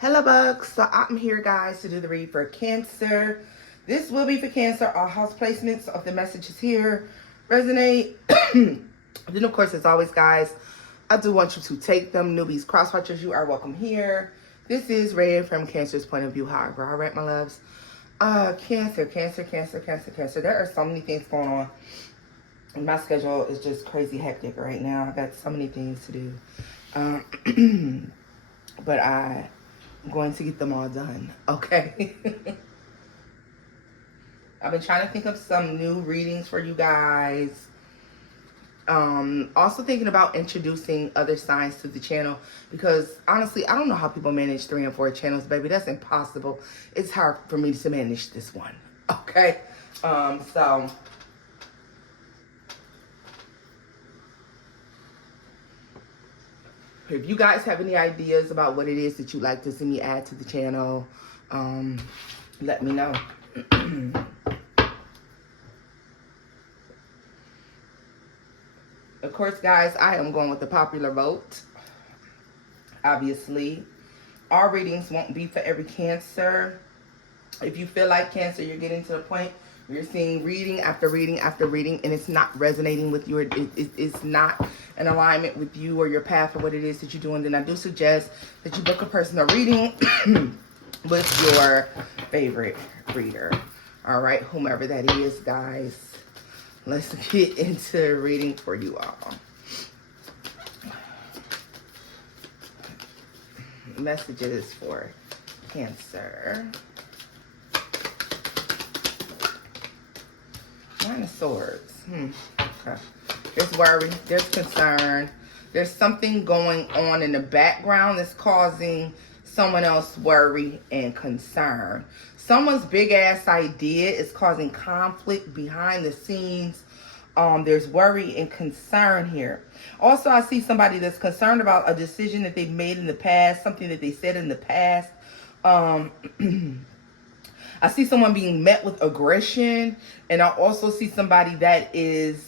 Hello bugs, so I'm here guys to do the read for Cancer. This will be for Cancer. All house placements of the messages here resonate. Then of course, as always guys, I do want you to take them. Newbies, cross watchers, you are welcome here. This is read from Cancer's point of view, however. All right, my loves. Cancer. There are so many things going on. My schedule is just crazy hectic right now. I got so many things to do. But I'm going to get them all done, okay? I've been trying to think of some new readings for you guys. Also thinking about introducing other signs to the channel, because honestly, I don't know how people manage 3 and 4 channels, baby. That's impossible. It's hard for me to manage this one, okay? So if you guys have any ideas about what it is that you'd like to see me add to the channel, let me know. Of course, guys, I am going with the popular vote. Obviously, all readings won't be for every Cancer. If you feel like Cancer, you're getting to the point where you're seeing reading after reading after reading, and it's not resonating with you, it's not in alignment with you or your path or what it is that you're doing, then I do suggest that you book a personal reading with your favorite reader. All right, whomever that is, guys. Let's get into reading for you all. Messages for Cancer. 9 of Swords. Okay. There's worry. There's concern. There's something going on in the background that's causing someone else worry and concern. Someone's big ass idea is causing conflict behind the scenes. There's worry and concern here. Also, I see somebody that's concerned about a decision that they've made in the past, something that they said in the past. I see someone being met with aggression, and I also see somebody that is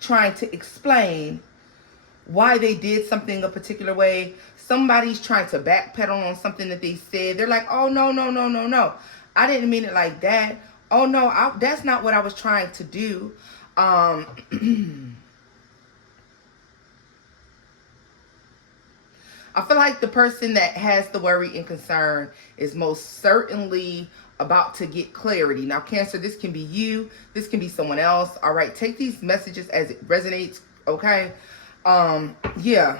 trying to explain why they did something a particular way. Somebody's trying to backpedal on something that they said. They're like, oh, no. I didn't mean it like that. Oh, no, that's not what I was trying to do. I feel like the person that has the worry and concern is most certainly about to get clarity. Now, Cancer, this can be you. This can be someone else. All right, take these messages as it resonates, okay? Yeah.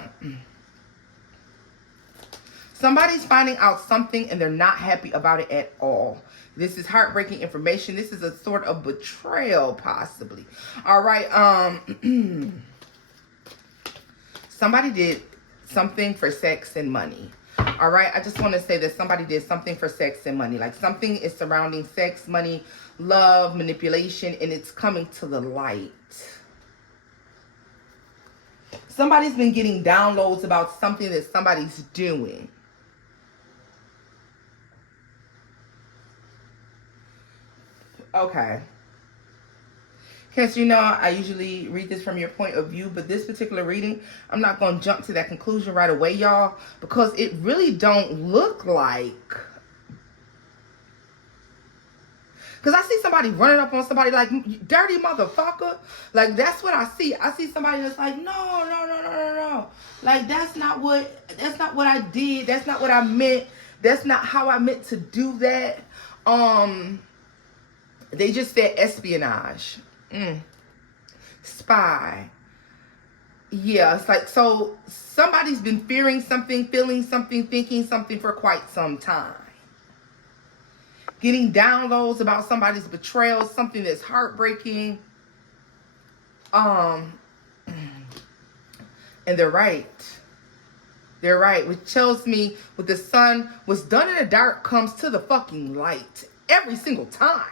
Somebody's finding out something and they're not happy about it at all. This is heartbreaking information. This is a sort of betrayal, possibly. All right. Somebody did something for sex and money. All right. I just want to say that somebody did something for sex and money. Like something is surrounding sex, money, love, manipulation, and it's coming to the light. Somebody's been getting downloads about something that somebody's doing. Okay. Cancer, you know, I usually read this from your point of view, but this particular reading, I'm not going to jump to that conclusion right away, y'all, because it really don't look like... Because I see somebody running up on somebody like, dirty motherfucker. Like, that's what I see. I see somebody that's like, no. Like, that's not what I did. That's not what I meant. That's not how I meant to do that. They just said espionage. Spy. Yeah, it's like, so somebody's been fearing something, feeling something, thinking something for quite some time. Getting downloads about somebody's betrayal, something that's heartbreaking. And they're right. They're right. Which tells me with the sun, what's done in the dark comes to the fucking light. Every single time.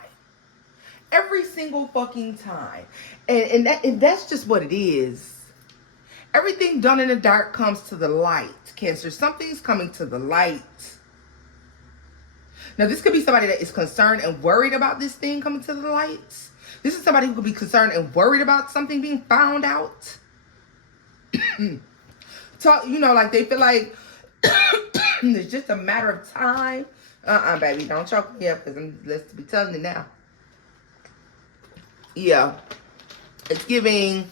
Every single fucking time. And that's just what it is. Everything done in the dark comes to the light. Cancer, something's coming to the light. Now, this could be somebody that is concerned and worried about this thing coming to the light. This is somebody who could be concerned and worried about something being found out. Talk, you know, like they feel like It's just a matter of time. Baby, don't choke me up because I'm let's be telling you now. Yeah, it's giving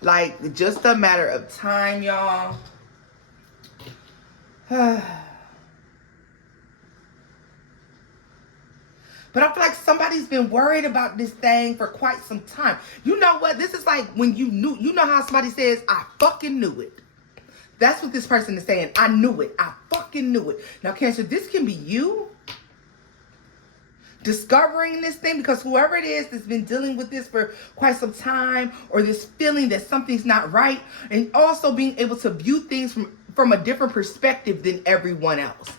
like just a matter of time, y'all. But I feel like somebody's been worried about this thing for quite some time. You know what? This is like when you know how somebody says, I fucking knew it. That's what this person is saying. I knew it. I fucking knew it. Now, Cancer, this can be you discovering this thing, because whoever it is that's been dealing with this for quite some time, or this feeling that something's not right, and also being able to view things from a different perspective than everyone else.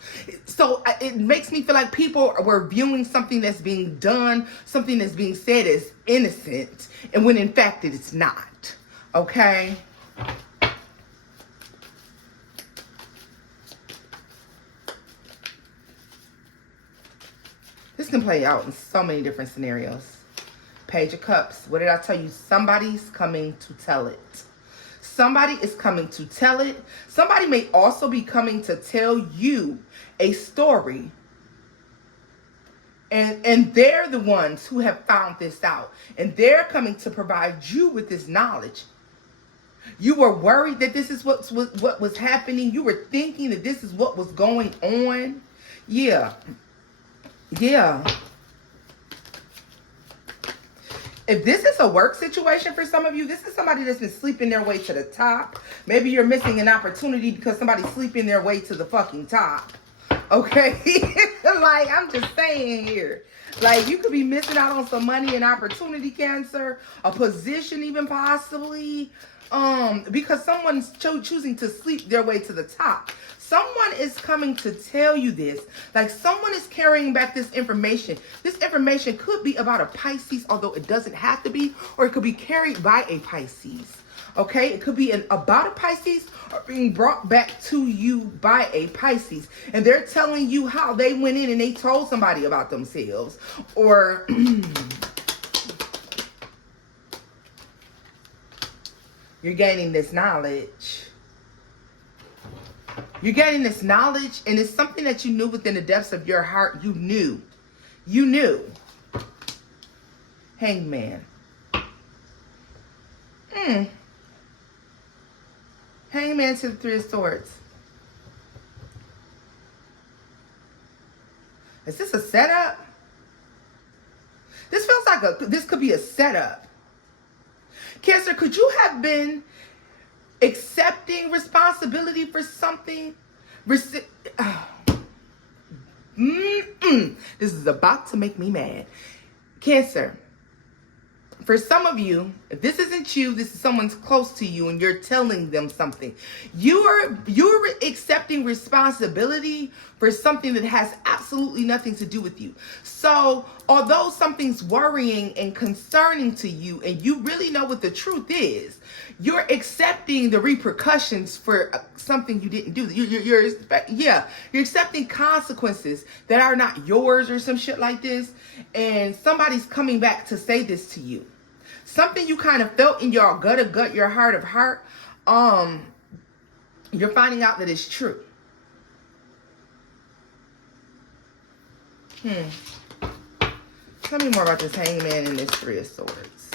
So it makes me feel like people were viewing something that's being done, something that's being said as innocent, and when in fact it's not. Okay? This can play out in so many different scenarios. Page of Cups. What did I tell you? Somebody's coming to tell it. Somebody is coming to tell it. Somebody may also be coming to tell you a story. And they're the ones who have found this out. And they're coming to provide you with this knowledge. You were worried that this is what was happening. You were thinking that this is what was going on. Yeah. Yeah. If this is a work situation for some of you, this is somebody that's been sleeping their way to the top. Maybe you're missing an opportunity because somebody's sleeping their way to the fucking top. Okay? Like, I'm just saying here. Like, you could be missing out on some money and opportunity, Cancer. A position even possibly. Because someone's choosing to sleep their way to the top. Someone is coming to tell you this. Like, someone is carrying back this information. This information could be about a Pisces, although it doesn't have to be. Or it could be carried by a Pisces. Okay? It could be about a Pisces or being brought back to you by a Pisces. And they're telling you how they went in and they told somebody about themselves. Or... you're gaining this knowledge. You're getting this knowledge, and it's something that you knew within the depths of your heart. You knew. You knew. Hangman. Hangman to the Three of Swords. Is this a setup? This feels like this could be a setup. Cancer, could you have been accepting responsibility for something? This is about to make me mad. Cancer, for some of you, if this isn't you, this is someone's close to you and you're telling them something. You're accepting responsibility for something that has absolutely nothing to do with you. So, although something's worrying and concerning to you and you really know what the truth is, you're accepting the repercussions for something you didn't do. You're accepting consequences that are not yours or some shit like this. And somebody's coming back to say this to you. Something you kind of felt in your gut of gut, your heart of heart. You're finding out that it's true. Tell me more about this Hangman and this Three of Swords.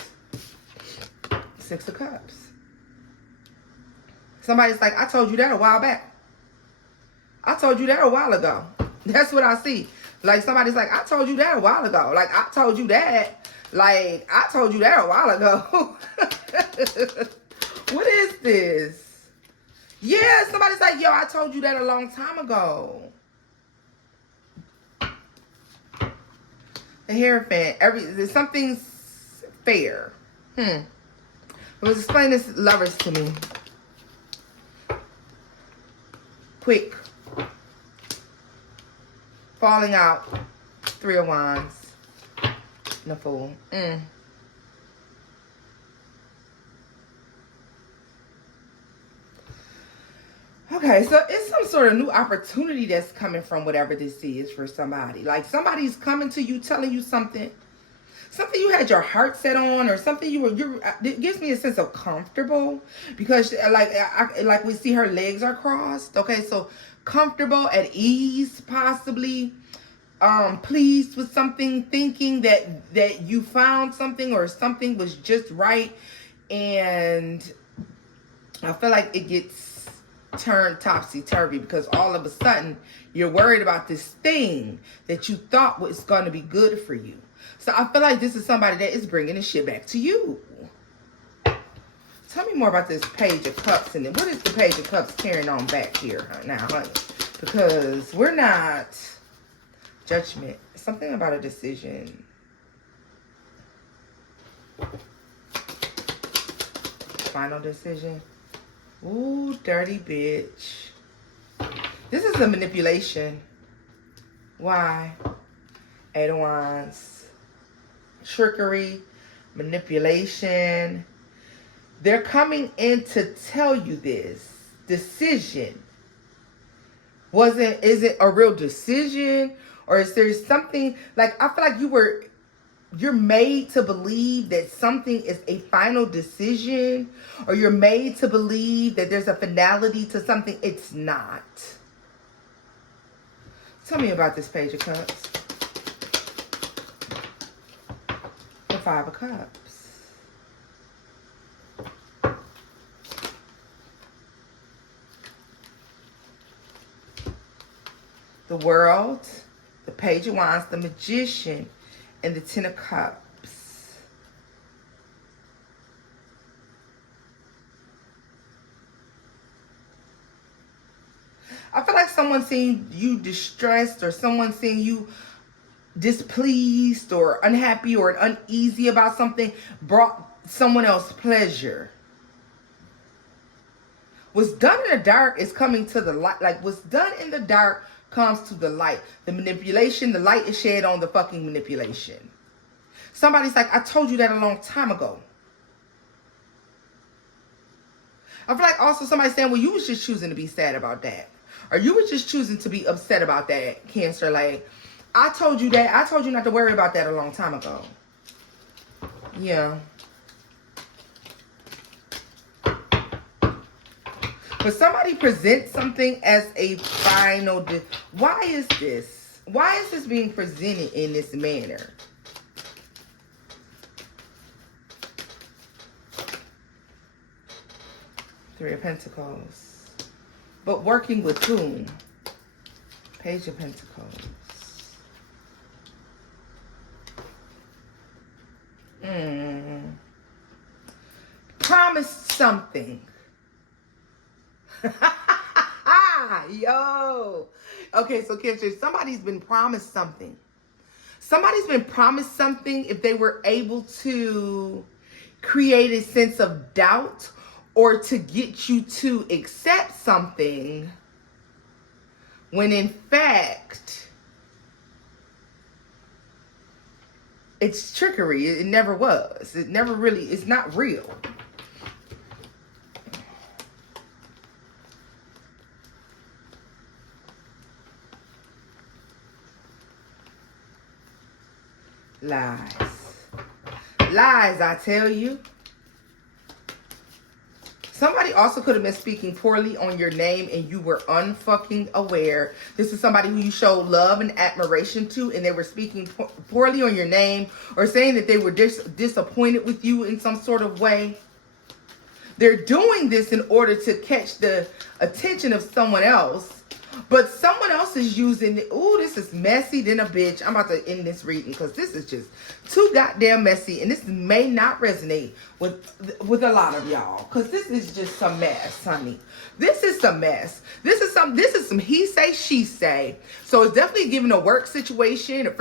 Six of Cups. Somebody's like, I told you that a while back. I told you that a while ago. That's what I see. Like, somebody's like, I told you that a while ago. Like, I told you that. Like, I told you that a while ago. What is this? Yeah, somebody's like, yo, I told you that a long time ago. The Hierophant. Something's fair. Let's explain this Lovers to me. Quick. Falling out. Three of Wands. And the Fool. Okay, so it's some sort of new opportunity that's coming from whatever this is for somebody. Like, somebody's coming to you, telling you something. something you had your heart set on, or something it gives me a sense of comfortable, because like we see her legs are crossed. Okay, so comfortable, at ease, possibly pleased with something, thinking that you found something, or something was just right. And I feel like it gets turned topsy-turvy, because all of a sudden you're worried about this thing that you thought was going to be good for you. So I feel like this is somebody that is bringing the shit back to you. Tell me more about this Page of Cups, and then what is the Page of Cups carrying on back here now, honey? Because we're not... Judgment. Something about a decision. Final decision. Ooh, dirty bitch. This is a manipulation. Why? Eight of Wands. Trickery. Manipulation. They're coming in to tell you this. Decision. Is it a real decision? Or is there something, like, I feel like you're made to believe that something is a final decision, or you're made to believe that there's a finality to something. It's not. Tell me about this Page of Cups. The Five of Cups. The World. The Page of Wands, the Magician, and the Ten of Cups. I feel like someone seeing you distressed, or someone seeing you displeased or unhappy or uneasy about something, brought someone else pleasure. What's done in the dark is coming to the light. Like, what's done in the dark comes to the light. The manipulation, the light is shed on the fucking manipulation. Somebody's like, I told you that a long time ago. I feel like also somebody saying, well, you was just choosing to be sad about that. Or you were just choosing to be upset about that, Cancer. Like, I told you that. I told you not to worry about that a long time ago. Yeah. But somebody presents something as a final... Why is this? Why is this being presented in this manner? Three of Pentacles. But working with whom? Page of Pentacles. Promised something. Yo. Okay, so Cancer, somebody's been promised something. Somebody's been promised something if they were able to create a sense of doubt, or to get you to accept something, when in fact it's trickery. It never was. It never really, it's not real. Lies. Lies, I tell you. Somebody also could have been speaking poorly on your name and you were unfucking aware. This is somebody who you showed love and admiration to, and they were speaking poorly on your name, or saying that they were disappointed with you in some sort of way. They're doing this in order to catch the attention of someone else. But someone else is using it. Ooh, this is messy than a bitch. I'm about to end this reading because this is just too goddamn messy. And this may not resonate with a lot of y'all, because this is just some mess, honey. This is some mess. This is some he say, she say. So it's definitely giving a work situation, a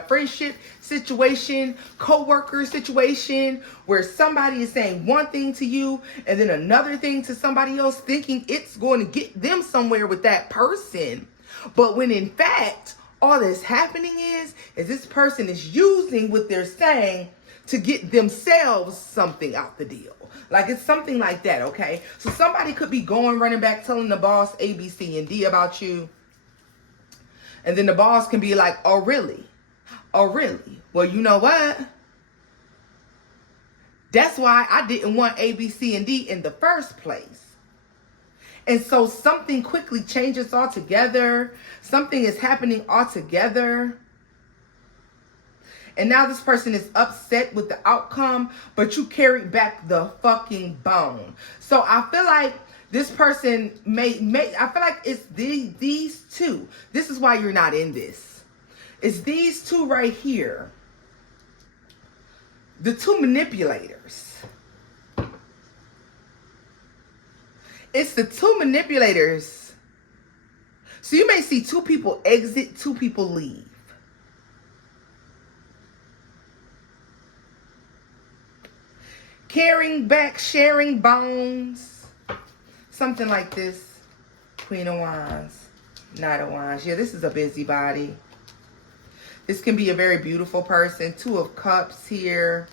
friendship situation, co-worker situation, where somebody is saying one thing to you and then another thing to somebody else, thinking it's going to get them somewhere with that person. But when in fact, all that's happening is this person is using what they're saying to get themselves something out the deal. Like, it's something like that, okay? So somebody could be running back, telling the boss A, B, C, and D about you. And then the boss can be like, oh, really? Oh, really? Well, you know what? That's why I didn't want A, B, C, and D in the first place. And so something quickly changes altogether. Something is happening altogether. And now this person is upset with the outcome, but you carried back the fucking bone. So I feel like this person I feel like it's these two. This is why you're not in this. It's these two right here. The two manipulators. It's the two manipulators. So you may see two people exit, two people leave. Carrying back, sharing bones. Something like this. Queen of Wands. Knight of Wands. Yeah, this is a busybody. This can be a very beautiful person. Two of Cups here.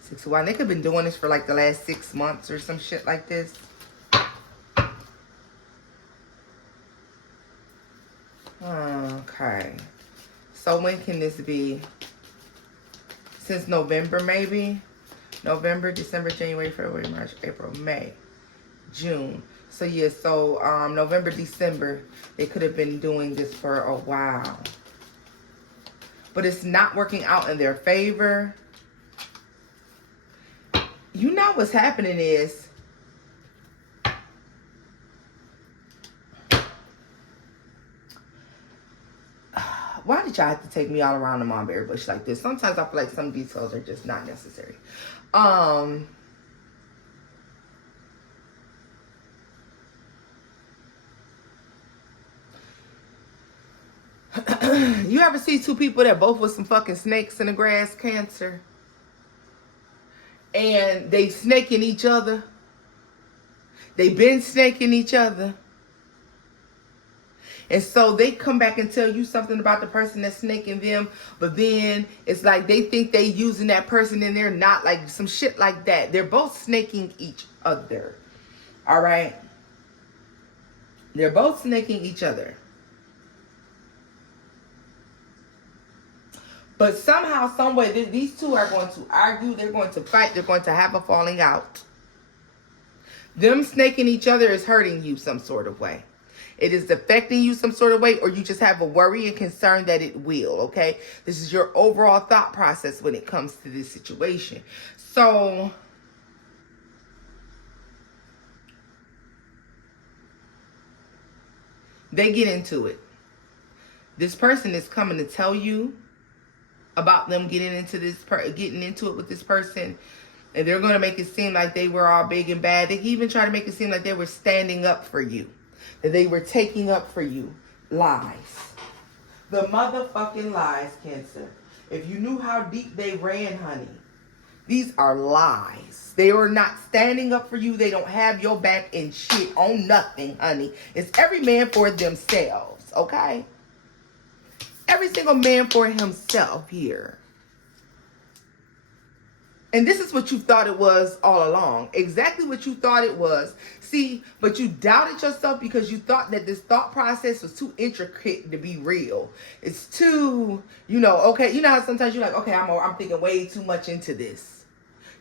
Six of Wands. They could have been doing this for like the last 6 months or some shit like this. Okay. So when can this be? Since November, maybe? November, December, January, February, March, April, May, June. So yeah, so November, December, they could have been doing this for a while. But it's not working out in their favor. You know what's happening is, why did y'all have to take me all around the mulberry bush like this? Sometimes I feel like some details are just not necessary. You ever see two people that both with some fucking snakes in the grass, Cancer? And they snaking each other. They been snaking each other. And so they come back and tell you something about the person that's snaking them. But then it's like they think they using that person and they're not, like some shit like that. They're both snaking each other. All right. They're both snaking each other. But somehow, some way, these two are going to argue. They're going to fight. They're going to have a falling out. Them snaking each other is hurting you some sort of way. It is affecting you some sort of way, or you just have a worry and concern that it will, okay? This is your overall thought process when it comes to this situation. So, they get into it. This person is coming to tell you about them getting into it with this person. And they're going to make it seem like they were all big and bad. They can even try to make it seem like they were standing up for you. That they were taking up for you. Lies. The motherfucking lies, Cancer. If you knew how deep they ran, honey. These are lies. They are not standing up for you. They don't have your back and shit on nothing, honey. It's every man for themselves, okay? Every single man for himself here. And this is what you thought it was all along. Exactly what you thought it was. See, but you doubted yourself because you thought that this thought process was too intricate to be real. It's too, okay. You know how sometimes you're like, okay, I'm thinking way too much into this.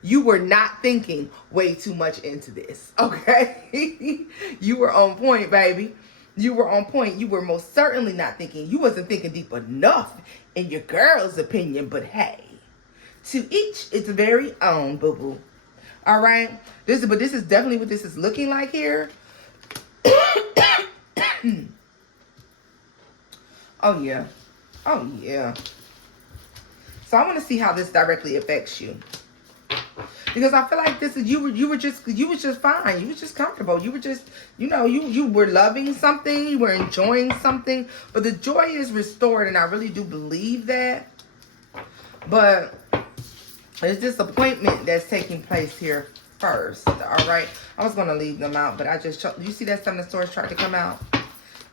You were not thinking way too much into this, okay? You were on point, baby. You were on point. You were most certainly not thinking. You wasn't thinking deep enough in your girl's opinion, but hey. To each its very own, boo-boo. All right? This is definitely what this is looking like here. Oh, yeah. Oh, yeah. So I want to see how this directly affects you. Because I feel like this is you were just fine. You were just comfortable. You were just, you were loving something. You were enjoying something. But the joy is restored, and I really do believe that. But there's disappointment that's taking place here first. All right. I was going to leave them out, but I just chose. You see that Seven of Swords tried to come out?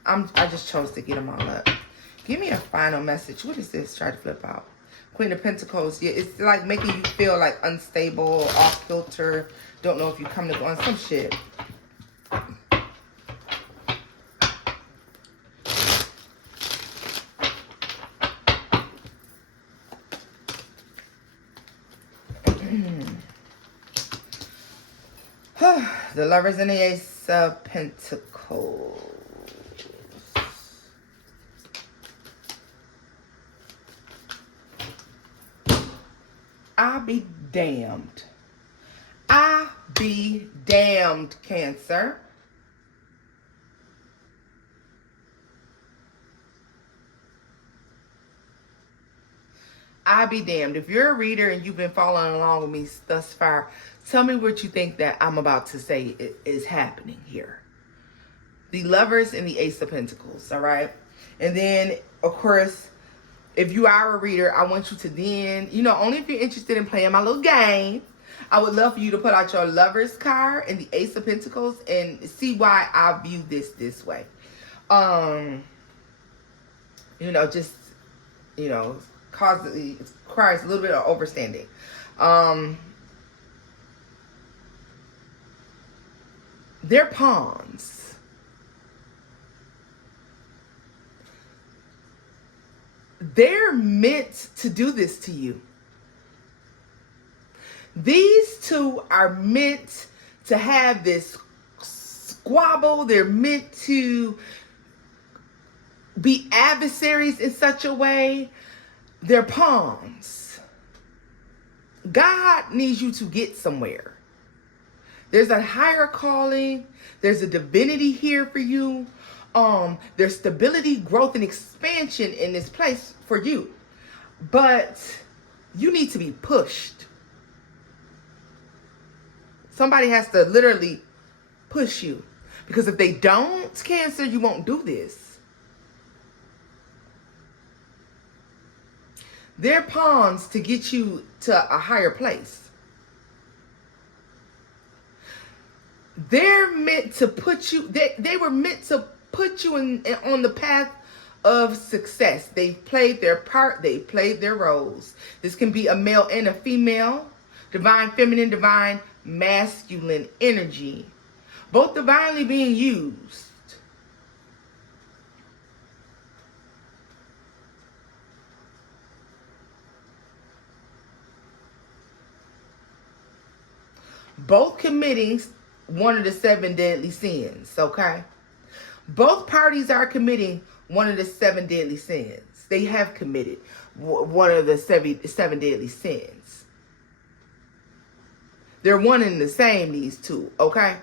I just chose to get them all up. Give me a final message. What is this? Try to flip out. Queen of Pentacles. Yeah, it's like making you feel like unstable, off kilter. Don't know if you come to go on some shit. The Lovers and the Ace of Pentacles. I'll be damned. I'll be damned, Cancer. I'll be damned. If you're a reader and you've been following along with me thus far, tell me what you think that I'm about to say is happening here. The Lovers and the Ace of Pentacles, all right? And then, of course, if you are a reader, I want you to then, only if you're interested in playing my little game, I would love for you to put out your Lovers card and the Ace of Pentacles and see why I view this way. It requires a little bit of understanding. They're pawns. They're meant to do this to you. These two are meant to have this squabble. They're meant to be adversaries in such a way. They're pawns. God needs you to get somewhere. There's a higher calling. There's a divinity here for you. There's stability, growth, and expansion in this place for you. But you need to be pushed. Somebody has to literally push you. Because if they don't, Cancer, you won't do this. They're pawns to get you to a higher place. They're meant to put you, they were meant to put you on the path of success. They played their part. They played their roles. This can be a male and a female. Divine feminine, divine masculine energy. Both divinely being used. Both committing one of the 7 deadly sins, okay? Both parties are committing one of the 7 deadly sins. They have committed one of the 7 deadly sins. They're one and the same, these two, okay?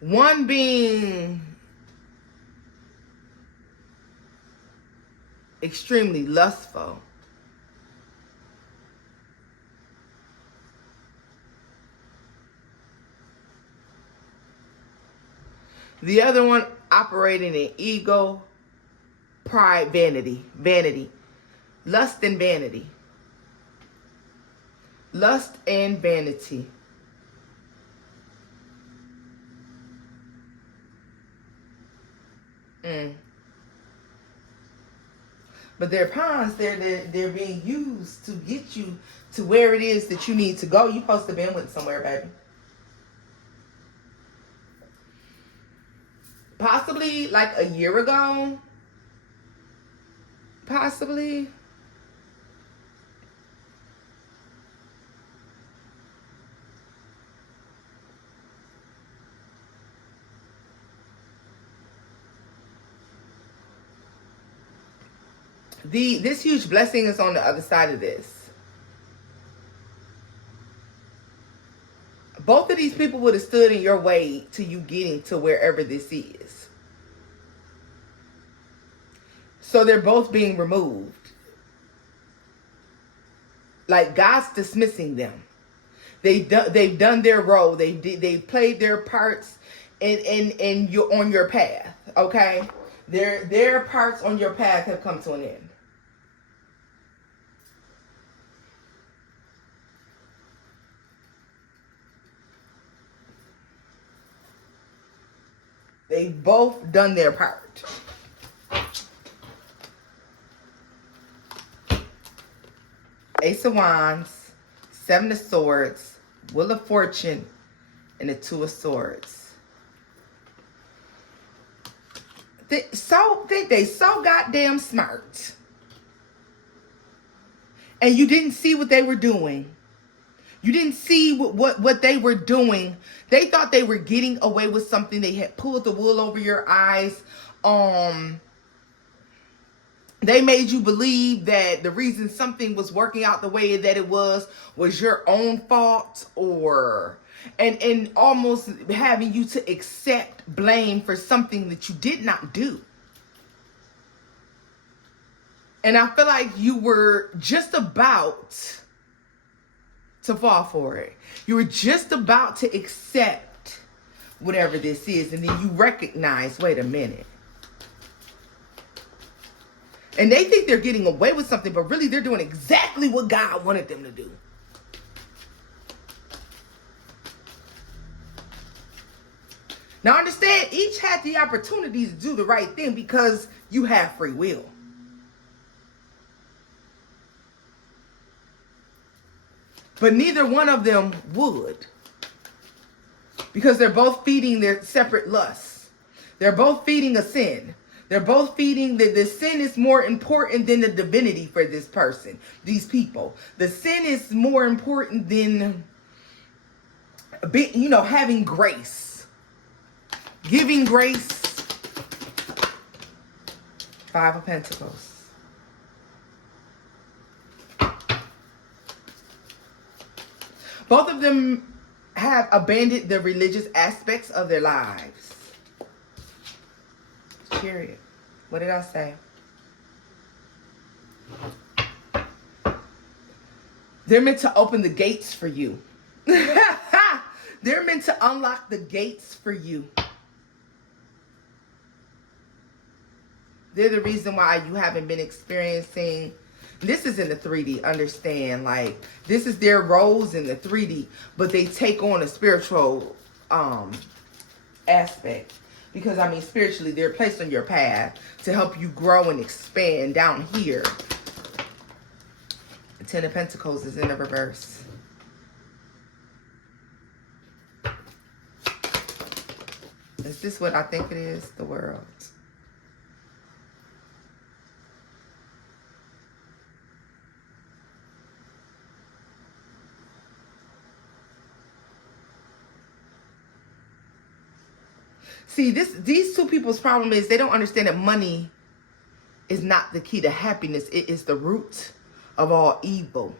One being extremely lustful. The other one operating in ego, pride, vanity. Lust and vanity. Lust and vanity. But they're pawns. They're being used to get you to where it is that you need to go. You're supposed to be with somewhere, baby. Possibly like a year ago. Possibly. This huge blessing is on the other side of this. Both of these people would have stood in your way to you getting to wherever this is. So they're both being removed. Like God's dismissing them. They've done their role. They played their parts in on your path. Okay, their parts on your path have come to an end. They've both done their part. Ace of Wands, 7 of Swords, Wheel of Fortune, and the 2 of Swords. They so goddamn smart. And you didn't see what they were doing. You didn't see what they were doing. They thought they were getting away with something. They had pulled the wool over your eyes. They made you believe that the reason something was working out the way that it was your own fault, or and almost having you to accept blame for something that you did not do. And I feel like you were just about to fall for it. You were just about to accept whatever this is, and then you recognize, wait a minute. And they think they're getting away with something, but really they're doing exactly what God wanted them to do. Now understand, each had the opportunity to do the right thing because you have free will. But neither one of them would. Because they're both feeding their separate lusts. They're both feeding a sin. They're both feeding the sin is more important than the divinity for this person, these people. The sin is more important than, having grace. Giving grace. 5 of Pentacles. Both of them have abandoned the religious aspects of their lives. Period. What did I say? They're meant to open the gates for you. They're meant to unlock the gates for you. They're the reason why you haven't been experiencing. This is in the 3D, understand. Like, this is their roles in the 3D, but they take on a spiritual aspect. Because, spiritually, they're placed on your path to help you grow and expand down here. The 10 of Pentacles is in the reverse. Is this what I think it is? The world. See, these two people's problem is they don't understand that money is not the key to happiness. It is the root of all evil.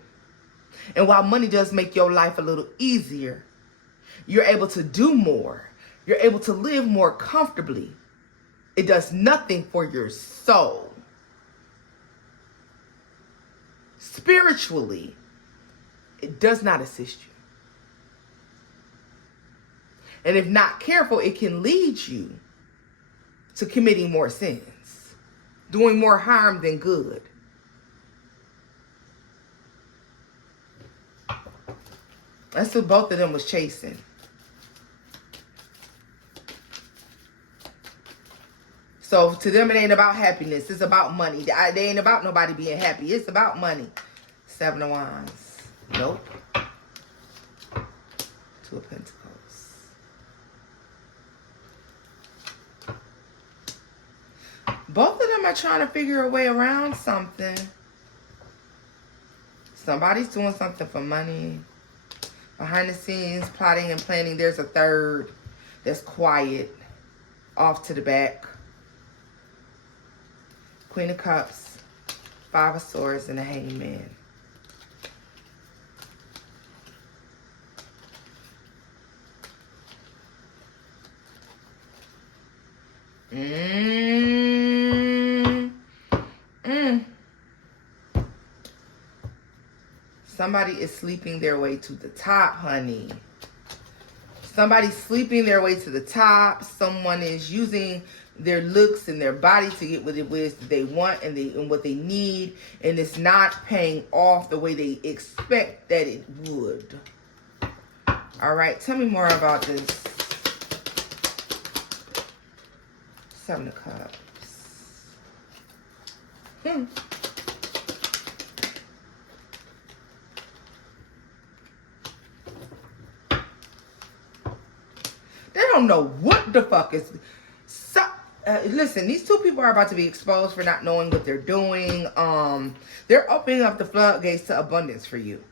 And while money does make your life a little easier, you're able to do more. You're able to live more comfortably. It does nothing for your soul. Spiritually, it does not assist you. And if not careful, it can lead you to committing more sins, doing more harm than good. That's what both of them was chasing. So to them, it ain't about happiness. It's about money. They ain't about nobody being happy. It's about money. 7 of Wands. Nope. 2 of Pentacles. Both of them are trying to figure a way around something. Somebody's doing something for money. Behind the scenes, plotting and planning. There's a third that's quiet, off to the back. Queen of Cups, 5 of Swords, and the Hangman. Somebody is sleeping their way to the top, honey. Somebody's sleeping their way to the top. Someone is using their looks and their body to get what it is that they want and what they need. And it's not paying off the way they expect that it would. All right, tell me more about this. 7 of Cups. They don't know what the fuck is. So, listen, these two people are about to be exposed for not knowing what they're doing. They're opening up the floodgates to abundance for you.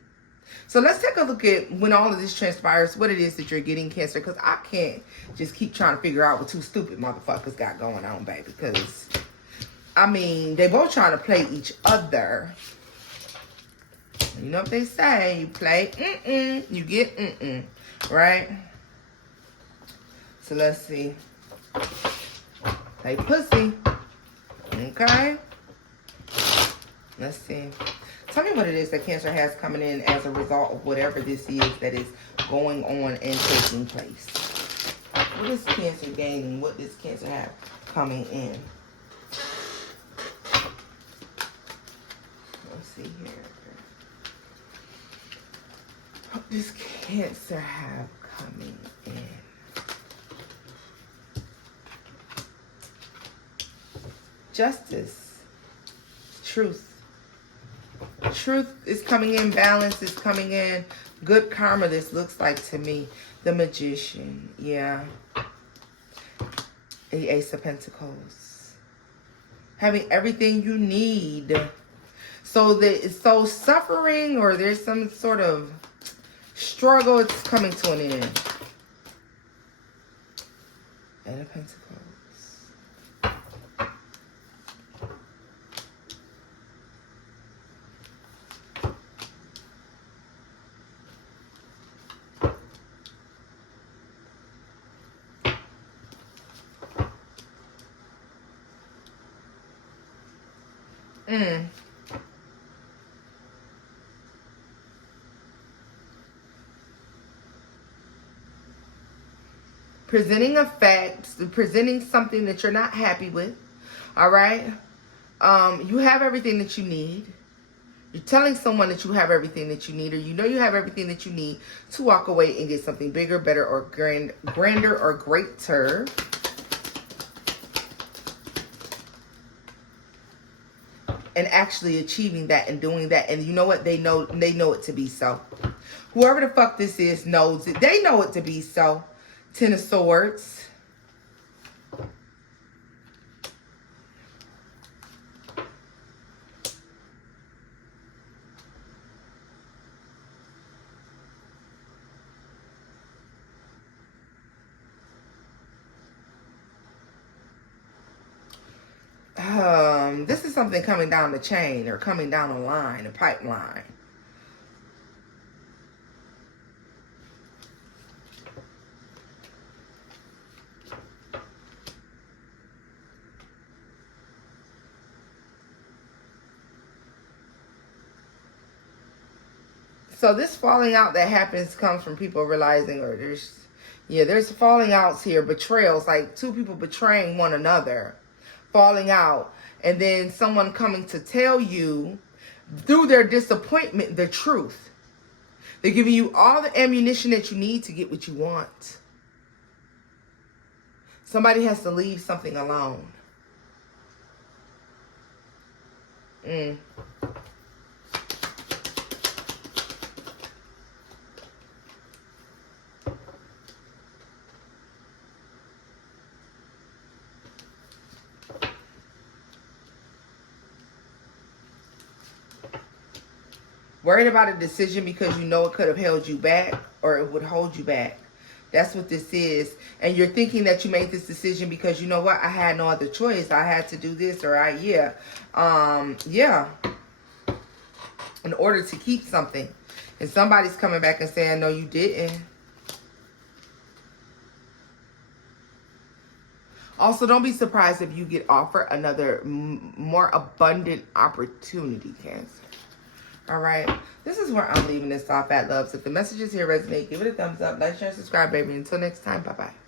So let's take a look at when all of this transpires, what it is that you're getting, Cancer, because I can't just keep trying to figure out what two stupid motherfuckers got going on, baby, because, I mean, they both trying to play each other. You know what they say, you play you get right? So let's see. Play pussy. Okay? Let's see. Tell me what it is that Cancer has coming in as a result of whatever this is that is going on and taking place. What is Cancer gaining? What does Cancer have coming in? Let's see here. What does Cancer have coming in? Justice. Truth. Truth is coming in. Balance is coming in. Good karma, this looks like to me. The Magician. Yeah. The Ace of Pentacles. Having everything you need. So that it's so suffering or there's some sort of struggle, it's coming to an end. Eight of Pentacles. Presenting a fact, presenting something that you're not happy with, all right? You have everything that you need. You're telling someone that you have everything that you need, or you know you have everything that you need to walk away and get something bigger, better, or grander, or greater. And actually achieving that and doing that. And you know what? They know it to be so. Whoever the fuck this is knows it. They know it to be so. Ten of Swords. This is something coming down the chain or coming down a line, a pipeline. So this falling out that happens comes from people realizing, or there's falling outs here, betrayals, like two people betraying one another, falling out, and then someone coming to tell you through their disappointment the truth. They're giving you all the ammunition that you need to get what you want. Somebody has to leave something alone. Worried about a decision because you know it could have held you back or it would hold you back. That's what this is. And you're thinking that you made this decision because you know what? I had no other choice. I had to do this or in order to keep something. And somebody's coming back and saying, no, you didn't. Also, don't be surprised if you get offered another more abundant opportunity, Cancer. All right, this is where I'm leaving this off at, loves. If the messages here resonate, give it a thumbs up, like, share, subscribe, baby. Until next time, bye-bye.